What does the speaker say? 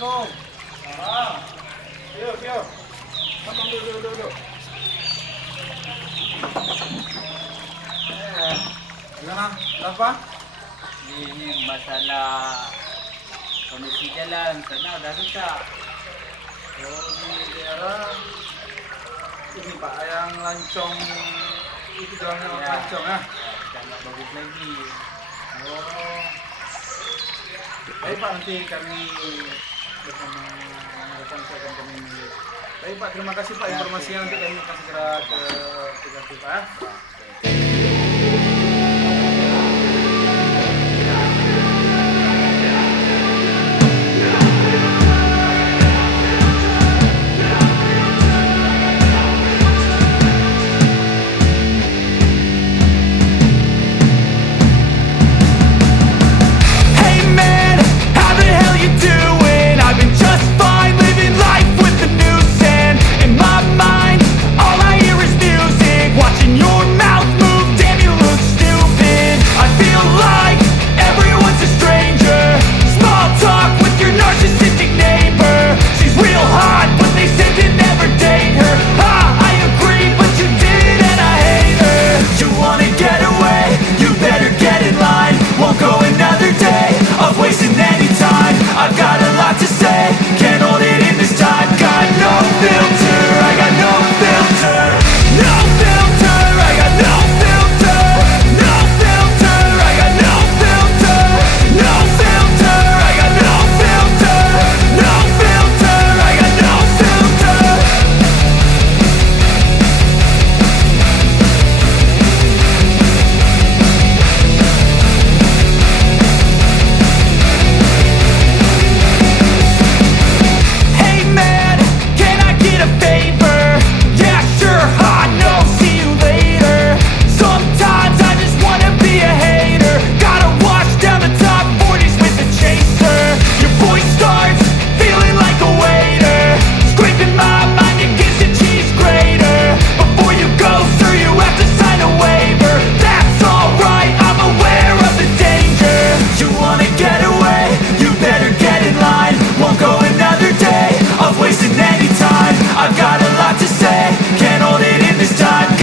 Assalamualaikum. Yuk, yuk. Abang duduk. Gimana? Kenapa? Ini masalah kondisi jalan sana udah rusak. Oh, di daerah ini Pak, yang lancong itu jalannya Ya. lancong ya. Sudah nggak bagus lagi. Oh. Baik Pak, nanti kami bersama rekan saya akan kami. Baik Pak, terima kasih Pak Ya, informasinya, oke. nanti kami akan segera ke TKP Pak.